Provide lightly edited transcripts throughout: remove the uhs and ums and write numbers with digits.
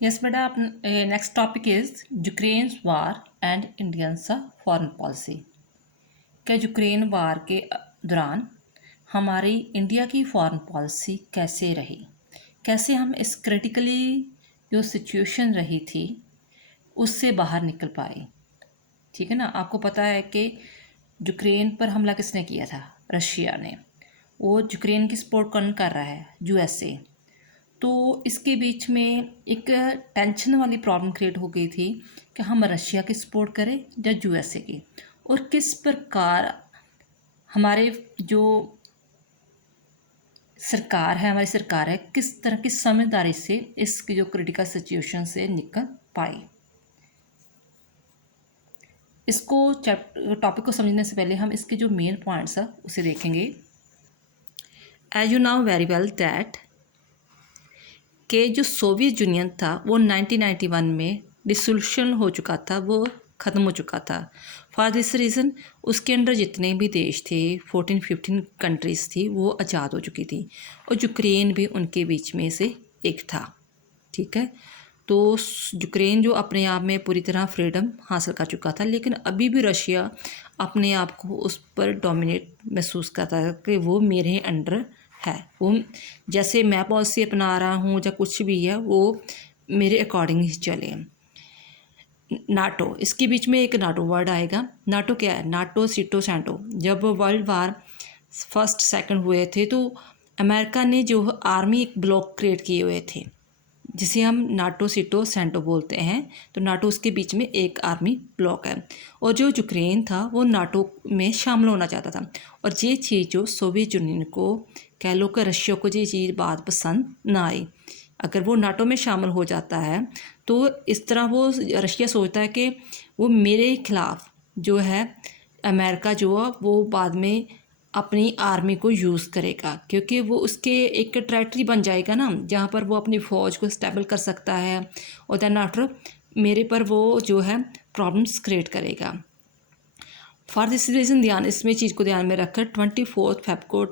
Yes बेटा, आप next topic is Ukraine war and Indians foreign policy. क्या Ukraine वार के दौरान हमारी इंडिया की फॉरेन पॉलिसी कैसे रही, कैसे हम इस क्रिटिकली जो सिचुएशन रही थी उससे बाहर निकल पाए। ठीक है ना। आपको पता है कि यूक्रेन पर हमला किसने किया था? रशिया ने। वो यूक्रेन की सपोर्ट कौन कर रहा है? यूएसए। तो इसके बीच में एक टेंशन वाली प्रॉब्लम क्रिएट हो गई थी कि हम रशिया की सपोर्ट करें या यूएसए की, और किस प्रकार हमारे जो सरकार है, हमारी सरकार है, किस तरह की समझदारी से इसकी जो क्रिटिकल सिचुएशन से निकल पाई। इसको टॉपिक को समझने से पहले हम इसके जो मेन पॉइंट्स है उसे देखेंगे। As you know very well that कि जो सोवियत यूनियन था वो 1991 में डिसोल्यूशन हो चुका था, वो ख़त्म हो चुका था। फॉर दिस रीज़न उसके अंदर जितने भी देश थे, 14-15 कंट्रीज़ थी, वो आज़ाद हो चुकी थी, और यूक्रेन भी उनके बीच में से एक था। ठीक है। तो यूक्रेन जो अपने आप में पूरी तरह फ्रीडम हासिल कर चुका था, लेकिन अभी भी रशिया अपने आप को उस पर डोमिनेट महसूस करता है कि वो मेरे अंडर है, वो जैसे मैं पॉलिसी अपना रहा हूँ या कुछ भी है वो मेरे अकॉर्डिंग ही चले। नाटो, इसके बीच में एक नाटो वर्ड आएगा। नाटो क्या है? नाटो सीटो सेंटो। जब वर्ल्ड वार फर्स्ट सेकंड हुए थे तो अमेरिका ने जो आर्मी एक ब्लॉक क्रिएट किए हुए थे जिसे हम नाटो सीटो सेंटो बोलते हैं। तो नाटो उसके बीच में एक आर्मी ब्लॉक है, और जो यूक्रेन था वो नाटो में शामिल होना चाहता था। और ये चीज़ जो सोवियत यूनियन को, कह लो कि रशिया को ये चीज़ बात पसंद ना आई। अगर वो नाटो में शामिल हो जाता है तो इस तरह वो रशिया सोचता है कि वो मेरे खिलाफ जो है अमेरिका जो है वो बाद में अपनी आर्मी को यूज़ करेगा, क्योंकि वो उसके एक टेरिटरी बन जाएगा ना, जहाँ पर वो अपनी फ़ौज को स्टेबल कर सकता है, और दैन आफ्टर मेरे पर वो जो है प्रॉब्लम्स क्रिएट करेगा। फॉर दिस रीज़न इसमें चीज़ को ध्यान में रखकर 24 फेब को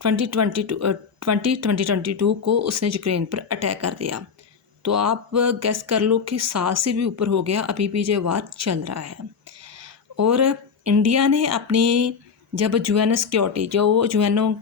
2022 को उसने यूक्रेन पर अटैक कर दिया। तो आप गेस कर लो कि साल से भी ऊपर हो गया, अभी भी ये वार चल रहा है। और इंडिया ने अपनी जब यूएन सिक्योरिटी, जो यूएनओ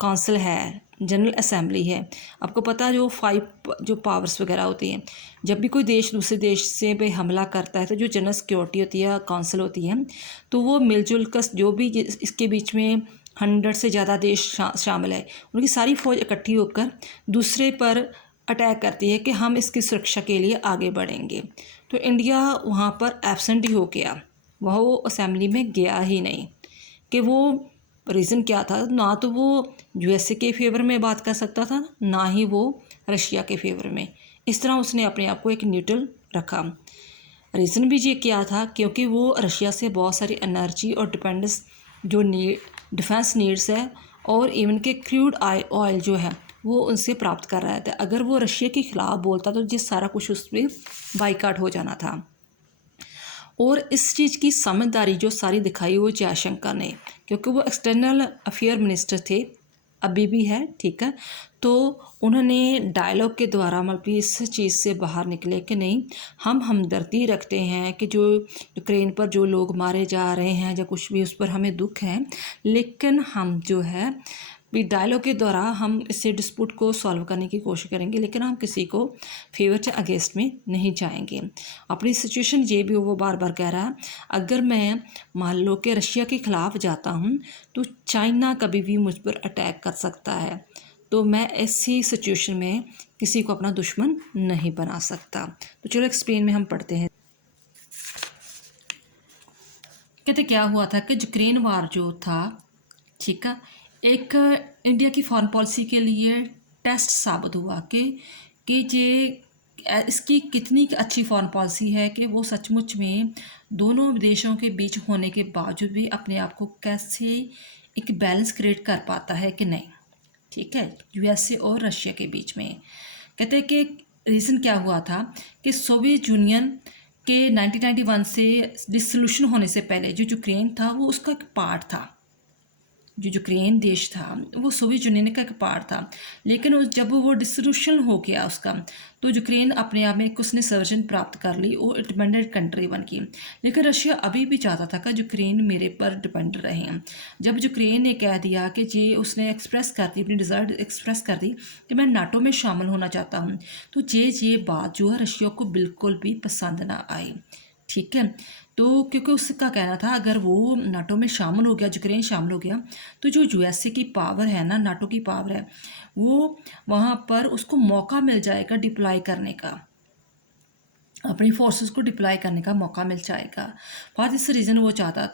काउंसिल है, जनरल असेंबली है, आपको पता है जो 5 जो पावर्स वगैरह होती हैं, जब भी कोई देश दूसरे देश से पे हमला करता है तो जो जनरल सिक्योरिटी होती है, काउंसिल होती है, तो वो मिलजुल कर जो भी इसके बीच में 100 से ज़्यादा देश शामिल है, उनकी सारी फौज इकट्ठी होकर दूसरे पर अटैक करती है कि हम इसकी सुरक्षा के लिए आगे बढ़ेंगे। तो इंडिया वहाँ पर एब्सेंट ही हो गया, वह वो असेंबली में गया ही नहीं। कि वो रीज़न क्या था? ना तो वो यूएसए के फेवर में बात कर सकता था, ना ही वो रशिया के फेवर में। इस तरह उसने अपने आप को एक न्यूट्रल रखा। रीज़न भी ये क्या था? क्योंकि वो रशिया से बहुत सारी एनर्जी और डिपेंडेंस जो डिफेंस नीड्स है, और इवन के क्रूड ऑयल जो है वो उनसे प्राप्त कर रहा था। अगर वो रशिया के ख़िलाफ़ बोलता तो जिस सारा कुछ उस पर बाइकाट हो जाना था। और इस चीज़ की समझदारी जो सारी दिखाई वो जयशंकर ने, क्योंकि वो एक्सटर्नल अफेयर मिनिस्टर थे, अभी भी है। ठीक है। तो उन्होंने डायलॉग के द्वारा मतलब इस चीज़ से बाहर निकले कि नहीं, हम हमदर्दी रखते हैं कि जो यूक्रेन पर जो लोग मारे जा रहे हैं या कुछ भी उस पर हमें दुख है, लेकिन हम जो है भी डायलॉग के द्वारा हम इससे डिस्प्यूट को सॉल्व करने की कोशिश करेंगे, लेकिन हम किसी को फेवर या अगेंस्ट में नहीं जाएंगे। अपनी सिचुएशन ये भी वो बार बार कह रहा है, अगर मैं मान लो कि रशिया के ख़िलाफ़ जाता हूँ तो चाइना कभी भी मुझ पर अटैक कर सकता है, तो मैं ऐसी सिचुएशन में किसी को अपना दुश्मन नहीं बना सकता। तो चलो एक्सप्लेन में हम पढ़ते हैं। कहते क्या हुआ था कि यूक्रेन वार जो था, ठीक है, एक इंडिया की फॉरेन पॉलिसी के लिए टेस्ट साबित हुआ कि ये इसकी कितनी अच्छी फॉरेन पॉलिसी है कि वो सचमुच में दोनों देशों के बीच होने के बावजूद भी अपने आप को कैसे एक बैलेंस क्रिएट कर पाता है कि नहीं। ठीक है। यूएसए और रशिया के बीच में कहते हैं कि रीज़न क्या हुआ था कि सोवियत यूनियन के 1991 से डिसोल्यूशन होने से पहले जो यूक्रेन था वो उसका एक पार्ट था। जो यूक्रेन देश था वो सोवियत यूनियन का एक पार्ट था, लेकिन जब वो डिसोल्यूशन हो गया उसका, तो यूक्रेन अपने आप में एक उसने सर्जन प्राप्त कर ली, वो डिपेंडेंट कंट्री बन गई। लेकिन रशिया अभी भी चाहता था कि यूक्रेन मेरे पर डिपेंड रहे। जब यूक्रेन ने कह दिया कि जी, उसने एक्सप्रेस कर दी, अपनी डिज़ायर एक्सप्रेस कर दी कि मैं नाटो में शामिल होना चाहता हूँ, तो ये बात जो है रशिया को बिल्कुल भी पसंद ना आई। ठीक है, तो क्योंकि उसका कहना था अगर वो नाटो में शामिल हो गया, यूक्रेन शामिल हो गया, तो जो यूएसए की पावर है ना, नाटो की पावर है, वो वहाँ पर उसको मौका मिल जाएगा डिप्लॉय करने का, अपनी फोर्सेस को डिप्लॉय करने का मौका मिल जाएगा। फॉर दिस रीज़न वो चाहता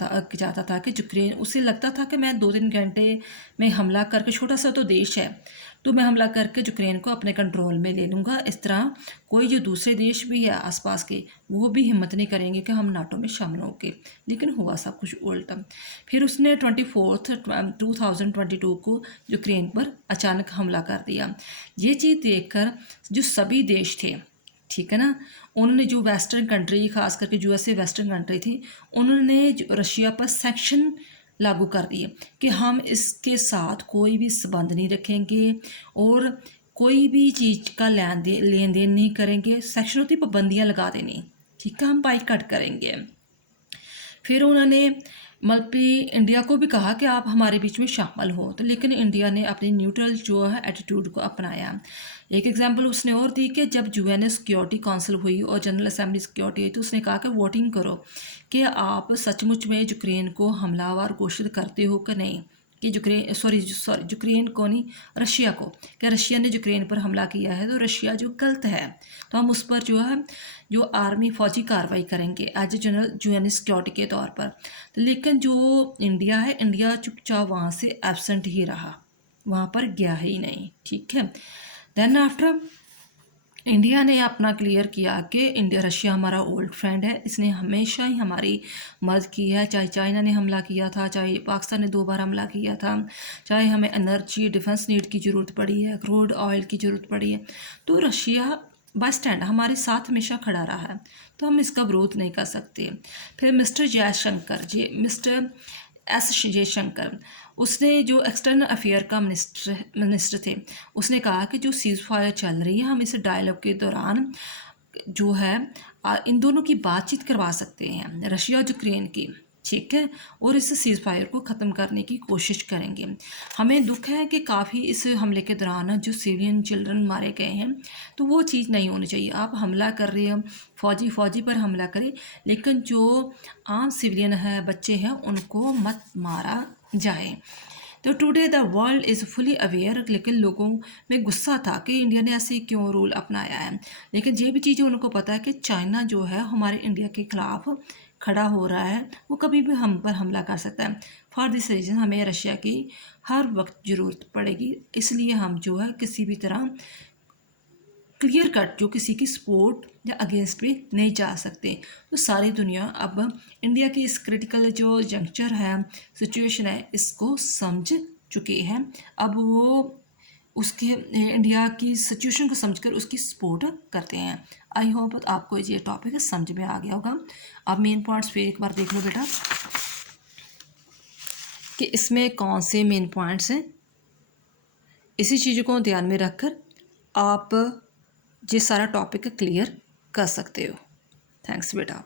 था कि यूक्रेन, उसे लगता था कि मैं 2-3 घंटे में हमला करके, छोटा सा तो देश है, तो मैं हमला करके यूक्रेन को अपने कंट्रोल में ले लूँगा। इस तरह कोई जो दूसरे देश भी है आसपास के, वो भी हिम्मत नहीं करेंगे कि हम नाटो में शामिल होंगे। लेकिन हुआ सब कुछ उल्टा। फिर उसने 24/2022 को यूक्रेन पर अचानक हमला कर दिया। ये चीज़ देखकर जो सभी देश थे, ठीक है ना, उन्होंने, जो वेस्टर्न कंट्री, खास करके यूएसए वेस्टर्न कंट्री थी, उन्होंने रशिया पर सैक्शन लागू कर दिए कि हम इसके साथ कोई भी संबंध नहीं रखेंगे और कोई भी चीज़ का लेन देन नहीं करेंगे। सेक्शन होती पाबंदियाँ लगा देनी, ठीक है, हम बाइकआउट करेंगे। फिर उन्होंने मतलब इंडिया को भी कहा कि आप हमारे बीच में शामिल हो, तो लेकिन इंडिया ने अपनी न्यूट्रल जो है एटीट्यूड को अपनाया। एक एग्जांपल उसने और दी कि जब यूएन सिक्योरिटी काउंसिल हुई और जनरल असेंबली सिक्योरिटी हुई, तो उसने कहा कि वोटिंग करो कि आप सचमुच में यूक्रेन को हमलावर घोषित करते हो कि नहीं, कि यूक्रेन को नहीं, रशिया को, कि रशिया ने यूक्रेन पर हमला किया है तो रशिया जो गलत है, तो हम उस पर जो है जो आर्मी फौजी कार्रवाई करेंगे as a general UN security के तौर पर। तो लेकिन जो इंडिया है, इंडिया चुपचाप वहाँ से एब्सेंट ही रहा, वहाँ पर गया ही नहीं। ठीक है, देन आफ्टर इंडिया ने अपना क्लियर किया कि रशिया हमारा ओल्ड फ्रेंड है, इसने हमेशा ही हमारी मदद की है, चाहे चाइना ने हमला किया था, चाहे पाकिस्तान ने 2 बार हमला किया था, चाहे हमें एनर्जी डिफेंस नीड की ज़रूरत पड़ी है, क्रूड ऑयल की ज़रूरत पड़ी है, तो रशिया बाय स्टैंड हमारे साथ हमेशा खड़ा रहा है, तो हम इसका विरोध नहीं कर सकते। फिर मिस्टर एस जयशंकर, उसने जो एक्सटर्नल अफेयर का मिनिस्टर थे, उसने कहा कि जो सीज़ फायर चल रही है, हम इस डायलॉग के दौरान जो है इन दोनों की बातचीत करवा सकते हैं, रशिया और यूक्रेन की, ठीक है, और इस सीज़ फायर को ख़त्म करने की कोशिश करेंगे। हमें दुख है कि काफ़ी इस हमले के दौरान जो सिविलियन चिल्ड्रन मारे गए हैं, तो वो चीज़ नहीं होनी चाहिए। आप हमला कर रहे हैं, फौजी पर हमला करें, लेकिन जो आम सिविलियन है, बच्चे हैं, उनको मत मारा जाए। तो today the world is fully aware, लेकिन लोगों में गुस्सा था कि इंडिया ने ऐसे क्यों रूल अपनाया है। लेकिन ये भी चीज़ें उनको पता है कि चाइना जो है हमारे इंडिया के खिलाफ खड़ा हो रहा है, वो कभी भी हम पर हमला कर सकता है। फॉर दिस रीज़न हमें रशिया की हर वक्त ज़रूरत पड़ेगी, इसलिए हम जो है किसी भी तरह क्लियर कट जो किसी की सपोर्ट या अगेंस्ट भी नहीं जा सकते। तो सारी दुनिया अब इंडिया की इस क्रिटिकल जो जंक्चर है, सिचुएशन है, इसको समझ चुकी है। अब वो उसके इंडिया की सिचुएशन को समझकर उसकी सपोर्ट करते हैं। आई होप आपको ये टॉपिक समझ में आ गया होगा। अब मेन पॉइंट्स फिर एक बार देख लो बेटा कि इसमें कौन से मेन पॉइंट्स हैं। इसी चीज़ों को ध्यान में रखकर आप ये सारा टॉपिक क्लियर कर सकते हो। थैंक्स बेटा।